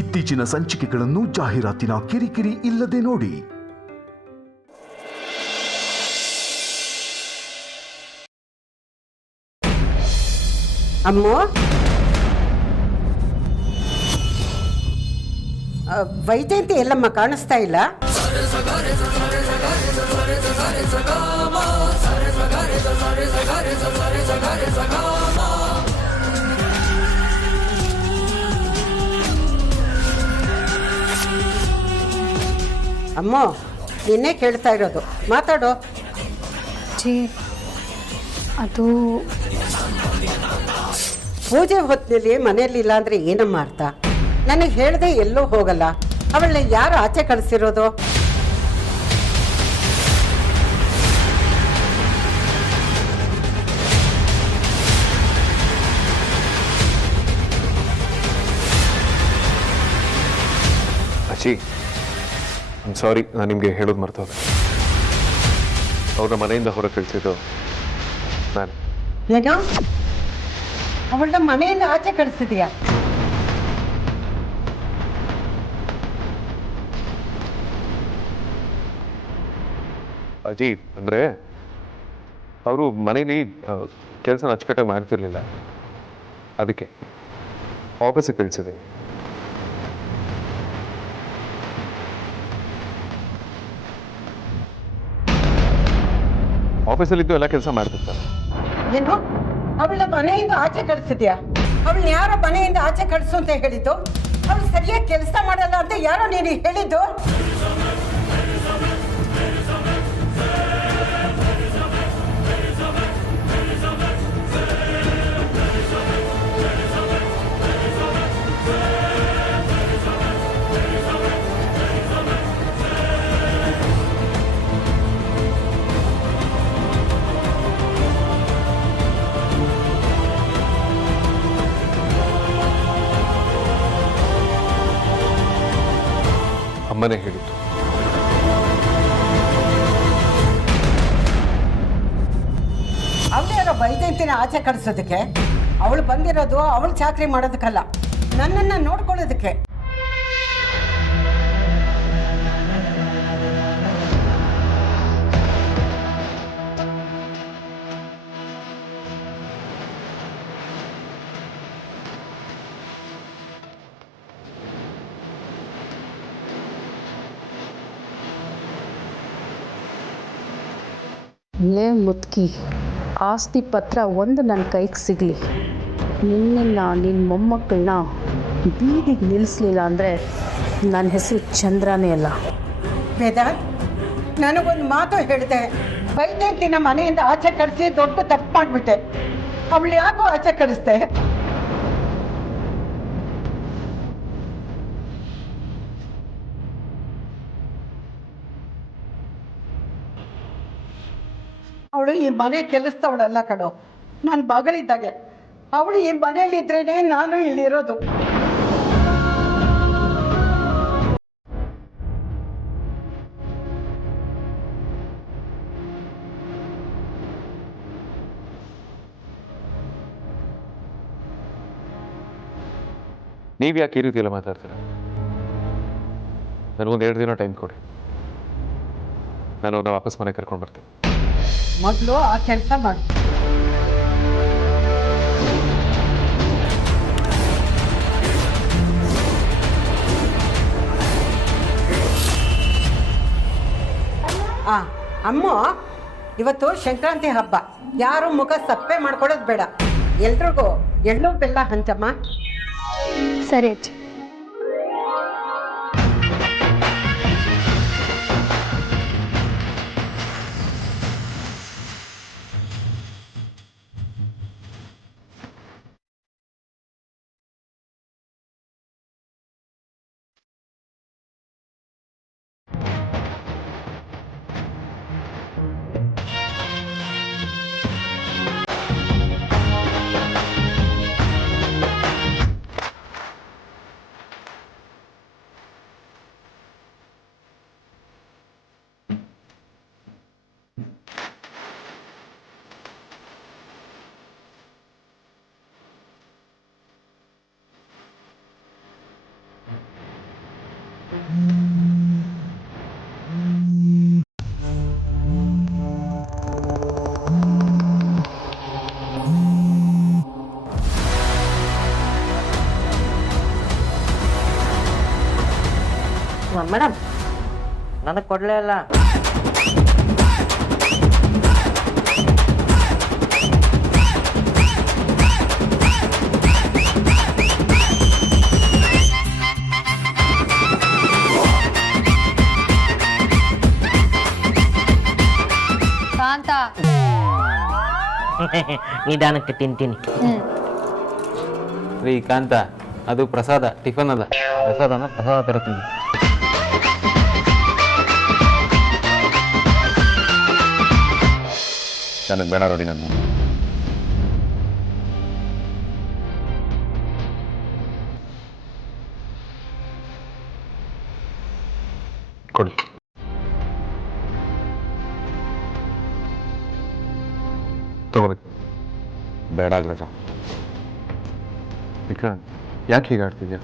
ಇತ್ತೀಚಿನ ಸಂಚಿಕೆಗಳನ್ನು ಜಾಹೀರಾತಿನ ಕಿರಿಕಿರಿ ಇಲ್ಲದೆ ನೋಡಿ. ಅಮ್ಮ, ವೈಜಯಂತಿ ಎಲ್ಲಮ್ಮ ಕಾಣಿಸ್ತಾ ಇಲ್ಲ. ಅಮ್ಮ, ನಿನ್ನೆ ಕೇಳ್ತಾ ಇರೋದು, ಮಾತಾಡೋ. ಅದು ಪೂಜೆ ಹೊತ್ತಿನಲ್ಲಿ ಮನೆಯಲ್ಲಿಲ್ಲ ಅಂದರೆ ಏನಮ್ಮ ಅರ್ಥ? ನನಗೆ ಹೇಳ್ದೆ ಎಲ್ಲೂ ಹೋಗಲ್ಲ. ಅವಳನ್ನ ಯಾರು ಆಚೆ ಕಳಿಸಿರೋದು? ಅಜ್ಜಿ, ಐಮ್ ಸಾರಿ, ನಾನು ನಿಮಗೆ ಹೇಳೋದು ಮರ್ತೋದೆ. ಅವ್ರನ್ನ ಮನೆಯಿಂದ ಹೊರಗೆ ಕಳಿಸಿದ್ದು ನಾನು. ಏನೋ ಅವಳನ್ನ ಮನೆಯಿಂದ ಆಚೆ ಕಳಿಸಿದ್ಯಾ? ಅಜ್ಜಿ, ಅಂದರೆ ಅವರು ಮನೇಲಿ ಕೆಲಸ ಅಚ್ಚುಕಟ್ಟಾಗಿ ಮಾಡ್ತಿರ್ಲಿಲ್ಲ, ಅದಕ್ಕೆ ಆಫೀಸಿಗೆ ಕಳಿಸಿದೆ. ಆಫೀಸಲ್ಲಿದ್ದು ಎಲ್ಲ ಕೆಲಸ ಮಾಡ್ತಿರ್ತಾರೆ. ಏನು ಅವಳ ಮನೆಯಿಂದ ಆಚೆ ಕಳಿಸಿದ್ಯಾ? ಅವಳನ್ನ ಯಾರೋ ಮನೆಯಿಂದ ಆಚೆ ಕಳಿಸು ಅಂತ ಹೇಳಿದ್ದು? ಅವಳು ಸರಿಯಾಗಿ ಕೆಲಸ ಮಾಡಲ್ಲ ಅಂತ ಯಾರೋ ನೀನು ಹೇಳಿದ್ದು? ಅಮ್ಮನೇ ಹೇಳಿದ್ದು. ಅವಳು ಯಾರೋ ವೈಜಯಂತಿನ ಆಚೆ ಕಳಿಸೋದಕ್ಕೆ? ಅವಳು ಬಂದಿರೋದು ಅವಳು ಚಾಕರಿ ಮಾಡೋದಕ್ಕಲ್ಲ, ನನ್ನನ್ನು ನೋಡ್ಕೊಳ್ಳೋದಕ್ಕೆ. ಲೇ ಮುತ್ಕಿ, ಆಸ್ತಿ ಪತ್ರ ಒಂದು ನನ್ನ ಕೈಗೆ ಸಿಗಲಿ, ನಿನ್ನ ಮೊಮ್ಮಕ್ಕಳನ್ನ ಬೀದಿಗೆ ನಿಲ್ಲಿಸಲಿಲ್ಲ ಅಂದರೆ ನನ್ನ ಹೆಸರು ಚಂದ್ರನೇ ಅಲ್ಲ. ವೇದಾಂತ್, ನನಗೊಂದು ಮಾತು ಹೇಳಿದೆ. ವೈಜಯಂತಿನ ಮನೆಯಿಂದ ಆಚೆ ಕಳಿಸಿ ದೊಡ್ಡ ತಪ್ಪು ಮಾಡಿಬಿಟ್ಟೆ. ಅವಳು ಯಾಕೋ ಆಚೆ ಕಳಿಸ್ದೆ? ಅವಳು ಈ ಮನೆ ಕೆಲಸದವಳಲ್ಲ ಕಣೋ, ನಾನು ಮಗಳಿದ್ದಾಗೆ. ಅವಳು ಈ ಮನೆಯಲ್ಲಿ ಇದ್ರೇನೆ ನಾನು ಇಲ್ಲಿರೋದು. ನೀವು ಯಾಕೆ ಈ ರೀತಿ ಎಲ್ಲ ಮಾತಾಡ್ತೀರ? ನನಗೊಂದು 2 ದಿನ ಟೈಮ್ ಕೊಡಿ, ನಾನು ಅವ್ರನ್ನ ವಾಪಸ್ ಮನೆಗೆ ಕರ್ಕೊಂಡು ಬರ್ತೀನಿ. ಮೊದಲು ಆ ಕೆಲಸ ಮಾಡಿ. ಅಮ್ಮ, ಇವತ್ತು ಸಂಕ್ರಾಂತಿ ಹಬ್ಬ, ಯಾರು ಮುಖ ಸಪ್ಪೆ ಮಾಡ್ಕೊಳ್ಳೋದು ಬೇಡ. ಎಲ್ರಿಗೂ ಎಳ್ಳು ಬೆಲ್ಲ ಹಂಚಮ್ಮ. ಸರಿ ಅಜ್ಜಿ. ಮೇಡಮ್ ನನಗೆ ಕೊಡಲೇ ಇಲ್ಲ. ಕಾಂತ ನಿಧಾನಕ್ಕೆ ತಿಂತೀನಿ. ರೀ ಕಾಂತ, ಅದು ಪ್ರಸಾದ, ಟಿಫನ್ ಅದ. ಪ್ರಸಾದ ತರ್ತೀನಿ. ನನಗೆ ಬೇಡ ನೋಡಿ. ನಾನು ಕೊಡಿ. ತಗೋಬೇಕು. ಬೇಡ ಅಗ್ರಜ. ವಿಕ್ರಾಂತ್, ಯಾಕೆ ಹೀಗೆ ಆಡ್ತಿದ್ಯಾ?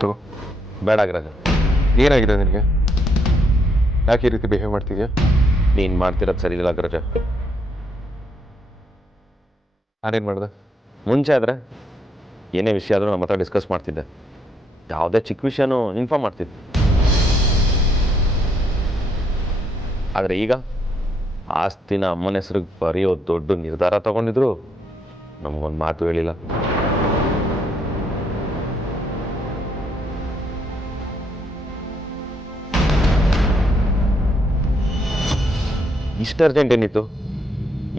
ತಗೋ. ಬೇಡ ಅಗ್ರಜ. ಏನಾಗಿದೆ ನಿನಗೆ? ಯಾಕೆ ಈ ರೀತಿ ಬಿಹೇವ್ ಮಾಡ್ತಿದ್ಯಾ? ನೀನು ಮಾಡ್ತಿರೋದು ಸರಿ ಇಲ್ಲ ಅಗ್ರಜ. ನಾನೇನು ಮಾಡಿದೆ? ಮುಂಚೆ ಆದರೆ ಏನೇ ವಿಷಯ ಆದರೂ ನಮ್ಮ ಹತ್ರ ಡಿಸ್ಕಸ್ ಮಾಡ್ತಿದ್ದೆ. ಯಾವುದೇ ಚಿಕ್ಕ ವಿಷಯನೂ ಇನ್ಫಾರ್ಮ್ ಮಾಡ್ತಿದ್ದೆ. ಆದರೆ ಈಗ ಆಸ್ತಿನ ಅಮ್ಮನ ಹೆಸ್ರಿಗೆ ಬರೆಯೋ ದೊಡ್ಡ ನಿರ್ಧಾರ ತಗೊಂಡಿದ್ರು ನಮಗೊಂದು ಮಾತು ಹೇಳಿಲ್ಲ. ಇಷ್ಟು ಅರ್ಜೆಂಟ್ ಏನಿತ್ತು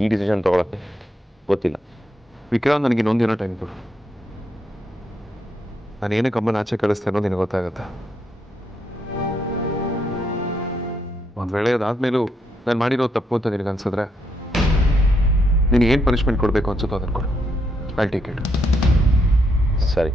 ಈ ಡಿಸಿಷನ್ ತೊಗೊಳಕ್ಕೆ? ಗೊತ್ತಿಲ್ಲ. ವಿಕ್ರಾಂತ್, ನನಗೆ ಇನ್ನೊಂದು ದಿನ ಟೈಮ್ ಕೊಡು. ನಾನು ಏನಕ್ಕೆ ಅಮ್ಮನ ಆಚೆ ಕಳಿಸ್ತೇನೆ ಅನ್ನೋದು ನಿನಗೆ ಗೊತ್ತಾಗುತ್ತೆ. ಒಂದು ವೇಳೆ ಅದಾದ್ಮೇಲೂ ನಾನು ಮಾಡಿರೋ ತಪ್ಪು ಅಂತ ನಿನಗೆ ಅನ್ಸಿದ್ರೆ ನೀನು ಏನು ಪನಿಷ್ಮೆಂಟ್ ಕೊಡಬೇಕು ಅನ್ಸುತ್ತೋ ಅದನ್ನು ಕೊಡು. I take it. ಸರಿ.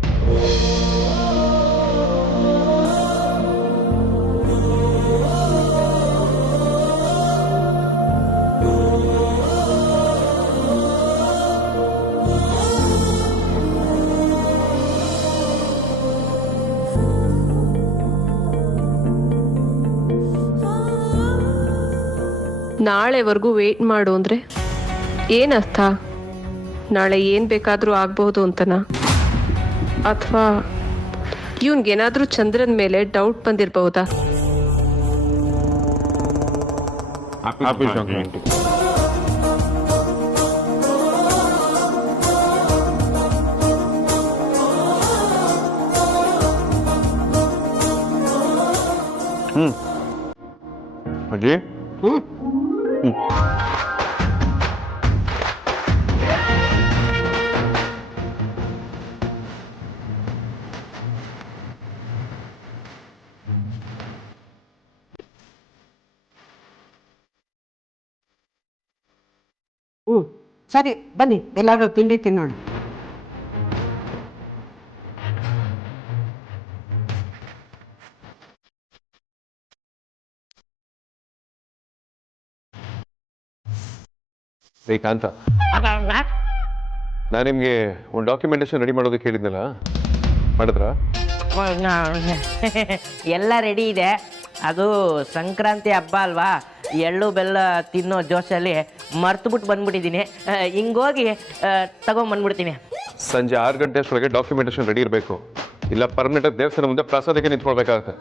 ನಾಳೆವರೆಗೂ ವೇಟ್ ಮಾಡು ಅಂದರೆ ಏನರ್ಥ? ನಾಳೆ ಏನು ಬೇಕಾದರೂ ಆಗ್ಬೋದು ಅಂತನಾ? ಅಥವಾ ಇವನ್ಗೇನಾದರೂ ಚಂದ್ರನ ಮೇಲೆ ಡೌಟ್ ಬಂದಿರಬಹುದಾ? ಅಜ್ಜಿ. ಸರಿ ಬನ್ನಿ, ಎಲ್ಲಾದ್ರೂ ತಿಂಡಿ ತಿನ್ನೋಣ. ಶ್ರೀಕಾಂತ, ನಾನು ನಿಮಗೆ ಒಂದು ಡಾಕ್ಯುಮೆಂಟೇಶನ್ ರೆಡಿ ಮಾಡೋದಕ್ಕೆ ಹೇಳಿದ್ನಲ್ಲ, ಮಾಡಿದ್ರಾ? ಎಲ್ಲ ರೆಡಿ ಇದೆ. ಅದು ಸಂಕ್ರಾಂತಿ ಹಬ್ಬ ಅಲ್ವಾ, ಎಳ್ಳು ಬೆಲ್ಲ ತಿನ್ನೋ ಜೋಶಲ್ಲಿ ಮರ್ತುಬಿಟ್ಟು ಬಂದ್ಬಿಟ್ಟಿದ್ದೀನಿ. ಹಿಂಗೋಗಿ ತಗೊಂಬಂದ್ಬಿಡ್ತೀನಿ. ಸಂಜೆ 6 ಗಂಟೆ ಅಷ್ಟೊಳಗೆ ಡಾಕ್ಯುಮೆಂಟೇಶನ್ ರೆಡಿ ಇರಬೇಕು. ಇಲ್ಲ ಪರ್ಮನೆಂಟ್ ದೇವಸ್ಥಾನ ಮುಂದೆ ಪ್ರಸಾದಕ್ಕೆ ನಿಂತ್ಕೊಳ್ಬೇಕಾಗತ್ತೆ.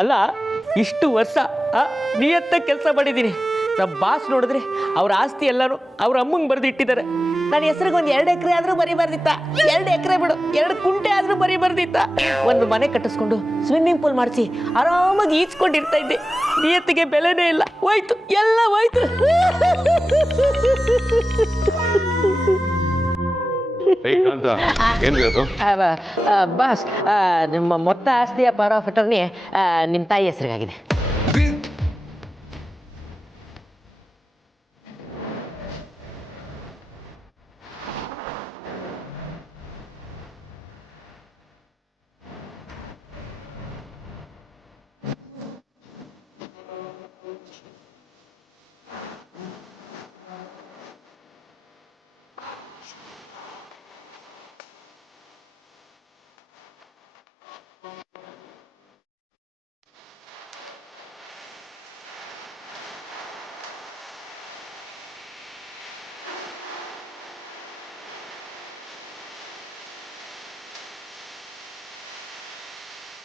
ಅಲ್ಲ, ಇಷ್ಟು ವರ್ಷ ನಿಯತ್ತ ಕೆಲಸ ಮಾಡಿದ್ದೀನಿ. ನಮ್ಮ ಬಾಸ್ ನೋಡಿದ್ರೆ ಅವ್ರ ಆಸ್ತಿ ಎಲ್ಲರೂ ಅವ್ರ ಅಮ್ಮಂಗೆ ಬರೆದಿಟ್ಟಿದ್ದಾರೆ. ನನ್ನ ಹೆಸರಿಗೆ ಒಂದು 2 ಎಕರೆ ಆದರೂ ಬರೀ ಬರ್ದಿತ್ತ. 2 ಎಕರೆ ಬಿಡು, 2 ಕುಂಟೆ ಆದರೂ ಬರೀ ಬರ್ದಿತ್ತ. ಒಂದು ಮನೆ ಕಟ್ಟಿಸ್ಕೊಂಡು ಸ್ವಿಮ್ಮಿಂಗ್ ಪೂಲ್ ಮಾಡಿಸಿ ಆರಾಮಾಗಿ ಈಜ್ಕೊಂಡಿರ್ತಾ ಇದ್ದೆ. ನಿಯತ್ತಿಗೆ ಬೆಲೆನೇ ಇಲ್ಲ. ಹೋಯ್ತು, ಎಲ್ಲ ಹೋಯ್ತು. ಅಂತ ಏನು ಅದು? ಬಾಸ್, ನಿಮ್ಮ ಮೊತ್ತ ಆಸ್ತಿಯ ಪವರ್ ಆಫ್ ಅಟರ್ನಿ ನಿಮ್ಮ ತಾಯಿ ಹೆಸರಿಗಾಗಿದೆ.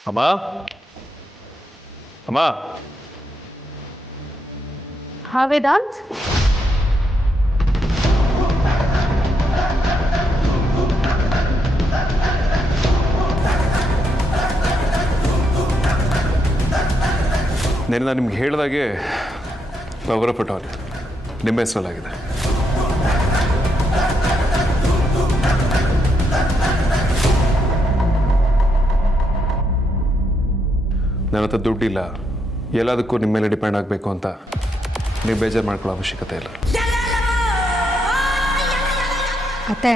ಅಮ್ಮ ಅಮ್ಮ ಹಾ ವೇದಾಂತ್, ನಾನು ನಿಮ್ಗೆ ಹೇಳಿದಾಗೆ ಪವರ್ ಆಫ್ ಅಟರ್ನಿ ನಿಮ್ಮ ಹೆಸರಲ್ಲಾಗಿದೆ. ನನ್ನ ಹತ್ರ ದುಡ್ಡಿಲ್ಲ, ಎಲ್ಲದಕ್ಕೂ ನಿಮ್ಮ ಮೇಲೆ ಡಿಪೆಂಡ್ ಆಗಬೇಕು ಅಂತ ನೀವು ಬೇಜಾರು ಮಾಡ್ಕೊಳ್ಳೋ ಅವಶ್ಯಕತೆ ಇಲ್ಲ. ಅತ್ತೆ,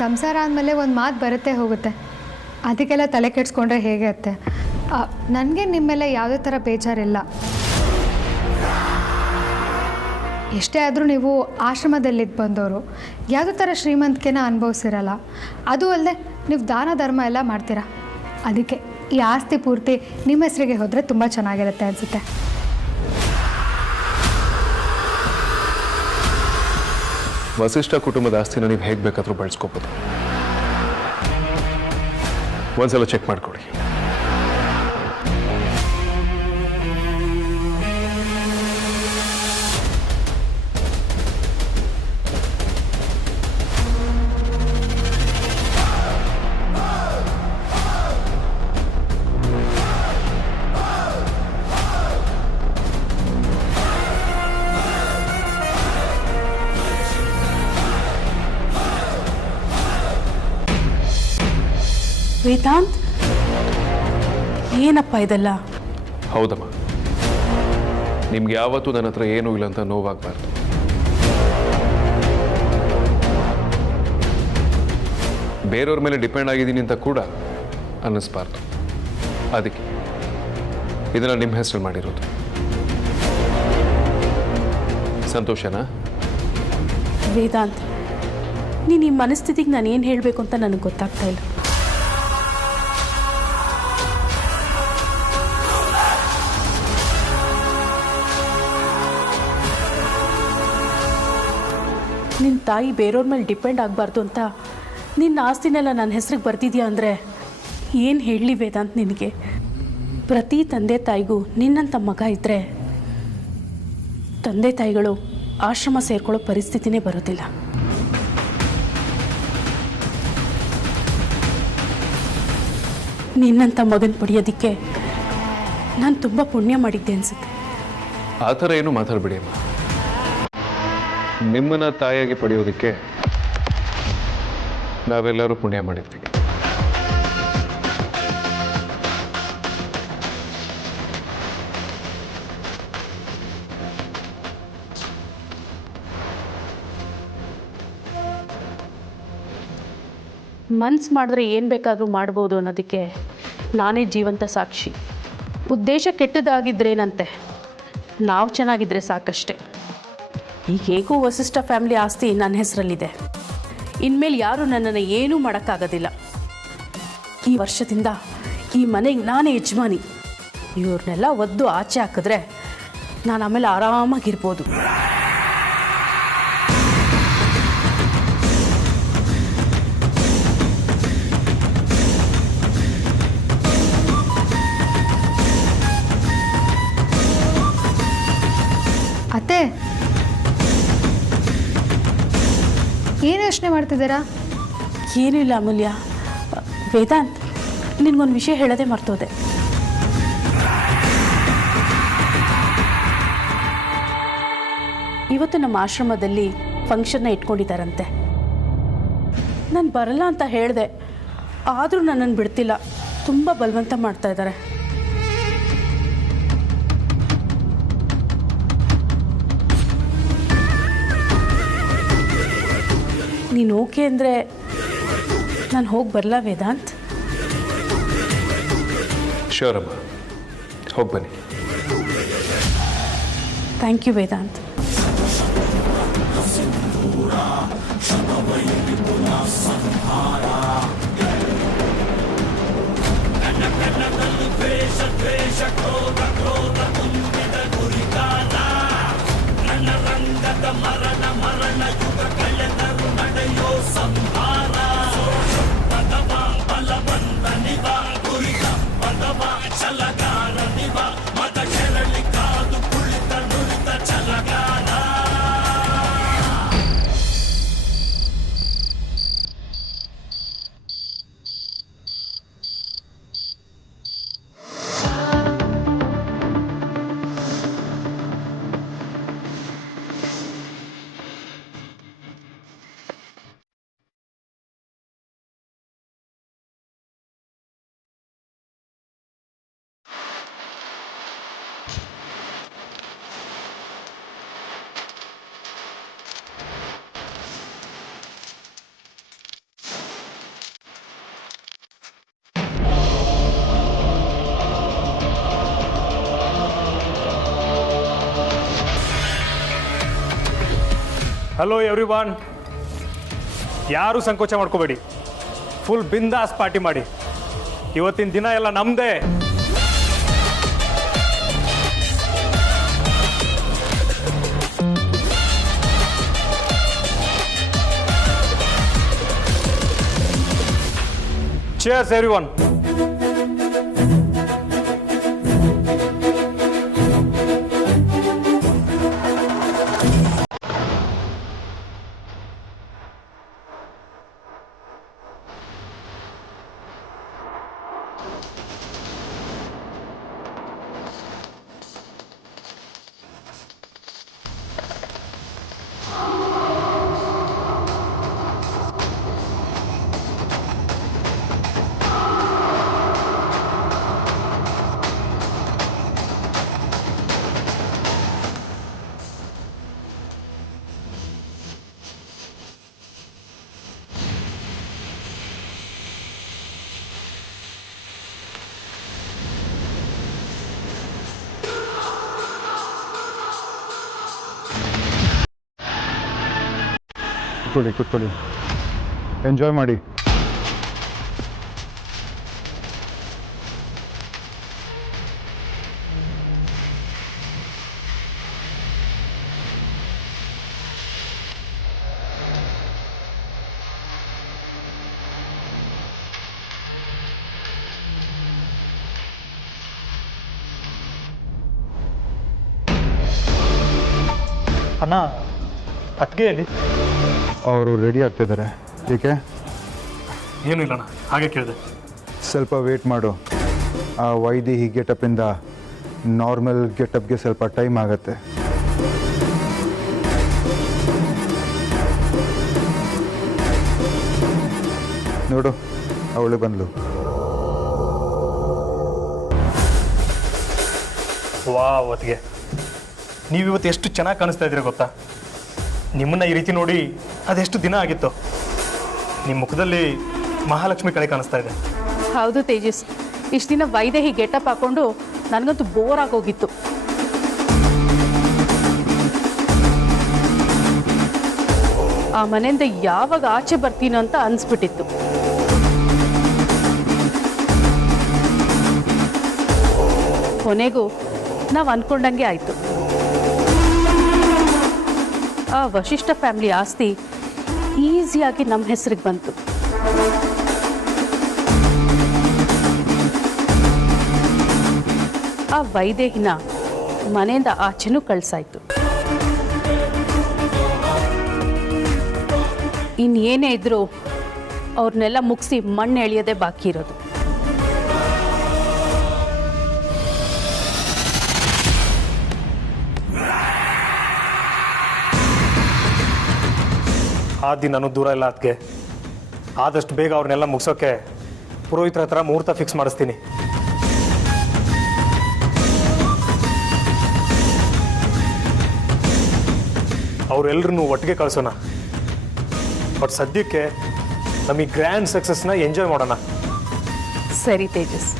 ಸಂಸಾರ ಅಂದಮೇಲೆ ಒಂದು ಮಾತು ಬರುತ್ತೆ ಹೋಗುತ್ತೆ, ಅದಕ್ಕೆಲ್ಲ ತಲೆ ಕೆಡಿಸ್ಕೊಂಡ್ರೆ ಹೇಗೆ ಅತ್ತೆ? ನನಗೆ ನಿಮ್ಮ ಮೇಲೆ ಯಾವುದೇ ಥರ ಬೇಜಾರಿಲ್ಲ. ಎಷ್ಟೇ ಆದರೂ ನೀವು ಆಶ್ರಮದಲ್ಲಿದ್ದು ಬಂದವರು, ಯಾವುದೇ ಥರ ಶ್ರೀಮಂತಿಕೆನ ಅನುಭವಿಸಿರಲ್ಲ. ಅದು ಅಲ್ಲದೆ ನೀವು ದಾನ ಧರ್ಮ ಎಲ್ಲ ಮಾಡ್ತೀರಾ. ಅದಕ್ಕೆ ಈ ಆಸ್ತಿ ಪೂರ್ತಿ ನಿಮ್ಮ ಹೆಸರಿಗೆ ಹೋದರೆ ತುಂಬ ಚೆನ್ನಾಗಿರುತ್ತೆ ಅನಿಸುತ್ತೆ. ವಸಿಷ್ಠ ಕುಟುಂಬದ ಆಸ್ತಿನ ನೀವು ಹೇಗೆ ಬೇಕಾದರೂ ಬಳಸ್ಕೋಬೋದು. ಒಂದ್ಸಲ ಚೆಕ್ ಮಾಡ್ಕೊಳ್ಳಿ. ವೇದಾಂತ್, ಏನಪ್ಪ ಇದೆಲ್ಲ? ಹೌದಮ್ಮ, ನಿಮ್ಗೆ ಯಾವತ್ತೂ ನನ್ನ ಹತ್ರ ಏನೂ ಇಲ್ಲ ಅಂತ ನೋವಾಗಬಾರ್ದು. ಬೇರೆಯವ್ರ ಮೇಲೆ ಡಿಪೆಂಡ್ ಆಗಿದ್ದೀನಿ ಅಂತ ಕೂಡ ಅನ್ನಿಸ್ಬಾರ್ದು. ಅದಕ್ಕೆ ಇದನ್ನು ನಿಮ್ಮ ಹೆಸರು ಮಾಡಿರೋದು. ಸಂತೋಷನಾ? ವೇದಾಂತ್, ನೀನು ಈ ಮನಸ್ಥಿತಿಗೆ ನಾನು ಏನು ಹೇಳಬೇಕು ಅಂತ ನನಗೆ ಗೊತ್ತಾಗ್ತಾ ಇಲ್ಲ. ನಿನ್ನ ತಾಯಿ ಬೇರೆಯವ್ರ ಮೇಲೆ ಡಿಪೆಂಡ್ ಆಗಬಾರ್ದು ಅಂತ ನಿನ್ನ ಆಸ್ತಿನೆಲ್ಲ ನನ್ನ ಹೆಸ್ರಿಗೆ ಬರ್ತಿದ್ಯಾ ಅಂದರೆ ಏನು ಹೇಳಲಿ ವೇದಾಂತ್ ನಿನಗೆ? ಪ್ರತಿ ತಂದೆ ತಾಯಿಗೂ ನಿನ್ನಂಥ ಮಗ ಇದ್ದರೆ ತಂದೆ ತಾಯಿಗಳು ಆಶ್ರಮ ಸೇರ್ಕೊಳ್ಳೋ ಪರಿಸ್ಥಿತಿನೇ ಬರೋದಿಲ್ಲ. ನಿನ್ನಂಥ ಮಗನ ಪಡೆಯೋದಕ್ಕೆ ನಾನು ತುಂಬ ಪುಣ್ಯ ಮಾಡಿದ್ದೆ ಅನಿಸುತ್ತೆ. ಆ ಥರ ಏನು ಮಾತಾಡಬೇಡಿ ಅಮ್ಮ. ನಿಮ್ಮನ್ನ ತಾಯಿಯಾಗಿ ಪಡೆಯೋದಕ್ಕೆ ನಾವೆಲ್ಲರೂ ಪುಣ್ಯ ಮಾಡಿದ್ವಿ. ಮನ್ಸು ಮಾಡಿದ್ರೆ ಏನು ಬೇಕಾದರೂ ಮಾಡ್ಬೋದು ಅನ್ನೋದಕ್ಕೆ ನಾನೇ ಜೀವಂತ ಸಾಕ್ಷಿ. ಉದ್ದೇಶ ಕೆಟ್ಟದಾಗಿದ್ರೇನಂತೆ, ನಾವು ಚೆನ್ನಾಗಿದ್ದರೆ ಸಾಕಷ್ಟೆ. ಈಗ ಹೇಗೂ ವಸಿಷ್ಠ ಫ್ಯಾಮಿಲಿ ಆಸ್ತಿ ನನ್ನ ಹೆಸರಲ್ಲಿದೆ. ಇನ್ಮೇಲೆ ಯಾರೂ ನನ್ನನ್ನು ಏನೂ ಮಾಡೋಕ್ಕಾಗೋದಿಲ್ಲ. ಈ ವರ್ಷದಿಂದ ಈ ಮನೆಗೆ ನಾನೇ ಯಜಮಾನಿ. ಇವ್ರನ್ನೆಲ್ಲ ಒದ್ದು ಆಚೆ ಹಾಕಿದ್ರೆ ನಾನು ಆಮೇಲೆ ಆರಾಮಾಗಿರ್ಬೋದು. ಅತ್ತೆ, ಏನು ಯೋಚನೆ ಮಾಡ್ತಿದ್ದೀರಾ? ಏನೂ ಇಲ್ಲ ಅಮೂಲ್ಯ. ವೇದಾಂತ್, ನಿನಗೊಂದು ವಿಷಯ ಹೇಳೋದೇ ಮರ್ತೋದೆ. ಇವತ್ತು ನಮ್ಮ ಆಶ್ರಮದಲ್ಲಿ ಫಂಕ್ಷನ್ನ ಇಟ್ಕೊಂಡಿದ್ದಾರಂತೆ. ನಾನು ಬರಲ್ಲ ಅಂತ ಹೇಳಿದೆ, ಆದರೂ ನನ್ನನ್ನು ಬಿಡ್ತಿಲ್ಲ. ತುಂಬ ಬಲವಂತ ಮಾಡ್ತಾ ಇದ್ದಾರೆ. ನೀನು ಓಕೆ ಅಂದರೆ ನಾನು ಹೋಗಿ ಬರಲ್ಲ ವೇದಾಂತ್? ಶ್ಯೂರ್ ಅಮ್ಮ, ಹೋಗಿ ಬನ್ನಿ. Thank you Vedant. Hello everyone, ಯಾರೂ ಸಂಕೋಚ ಮಾಡ್ಕೋಬೇಡಿ. ಫುಲ್ ಬಿಂದಾಸ್ ಪಾರ್ಟಿ ಮಾಡಿ. ಇವತ್ತಿನ ದಿನ ಎಲ್ಲ ನಮ್ಮದೇ. Cheers everyone. ಕೂತ್ಕೊಳ್ಳಿ, ಎಂಜಾಯ್ ಮಾಡಿ. ಅಣ್ಣ, ಅತ್ತಿಗೆಯಲ್ಲಿ ಅವರು ರೆಡಿ ಆಗ್ತಿದ್ದಾರೆ. ಏಕೆ? ಏನೂ ಇಲ್ಲಣ್ಣ, ಹಾಗೆ ಕೇಳಿದೆ. ಸ್ವಲ್ಪ ವೇಟ್ ಮಾಡು. ಆ ವೈದೇಹಿ ಗೆಟಪ್ಪಿಂದ ನಾರ್ಮಲ್ ಗೆಟಪ್ಗೆ ಸ್ವಲ್ಪ ಟೈಮ್ ಆಗುತ್ತೆ. ನೋಡು, ಅವಳು ಬಂದ್ಲು. ವಾವ್ ಅತ್ತಿಗೆ, ನೀವಿವತ್ತು ಎಷ್ಟು ಚೆನ್ನಾಗಿ ಕಾಣಿಸ್ತಾ ಇದ್ದೀರಾ ಗೊತ್ತಾ? ನಿಮ್ಮನ್ನ ಈ ರೀತಿ ನೋಡಿ ಅದೆಷ್ಟು ದಿನ ಆಗಿತ್ತು. ನಿಮ್ಮ ಮುಖದಲ್ಲಿ ಮಹಾಲಕ್ಷ್ಮಿ ಕಳೆ ಕಾಣಿಸ್ತಾ ಇದೆ. ಹೌದು ತೇಜಸ್, ಇಷ್ಟು ದಿನ ವೈದೇಹಿ ಗೆಟಪ್ ಹಾಕೊಂಡು ನನಗಂತೂ ಬೋರ್ ಆಗೋಗಿತ್ತು. ಆ ಮನೆಯಿಂದ ಯಾವಾಗ ಆಚೆ ಬರ್ತೀನೋ ಅಂತ ಅನಿಸ್ಬಿಟ್ಟಿತ್ತು. ಕೊನೆಗೂ ನಾವು ಅಂದ್ಕೊಂಡಂಗೆ ಆಯಿತು. ಆ ವಶಿಷ್ಠ ಫ್ಯಾಮಿಲಿ ಆಸ್ತಿ ಈಸಿಯಾಗಿ ನಮ್ಮ ಹೆಸರಿಗೆ ಬಂತು. ಆ ವೈದೇಹಿನ ಮನೆಯಿಂದ ಆಚೆನೂ ಕಳ್ಸಾಯ್ತು. ಇನ್ನೇನೇ ಇದ್ರೂ ಅವ್ರನ್ನೆಲ್ಲ ಮುಗಿಸಿ ಮಣ್ಣು ಎಳೆಯೋದೇ ಬಾಕಿ ಇರೋದು. ಆ ದಿನನೂ ದೂರ ಇಲ್ಲ ಅದಕ್ಕೆ. ಆದಷ್ಟು ಬೇಗ ಅವ್ರನ್ನೆಲ್ಲ ಮುಗಿಸೋಕ್ಕೆ ಪುರೋಹಿತರ ಹತ್ರ ಮುಹೂರ್ತ ಫಿಕ್ಸ್ ಮಾಡಿಸ್ತೀನಿ. ಅವರೆಲ್ಲರೂ ಒಟ್ಟಿಗೆ ಕಳಿಸೋಣ. ಬಟ್ ಸದ್ಯಕ್ಕೆ ನಮಗೆ ಗ್ರ್ಯಾಂಡ್ ಸಕ್ಸಸ್ನ ಎಂಜಾಯ್ ಮಾಡೋಣ. ಸರಿ ತೇಜಸ್.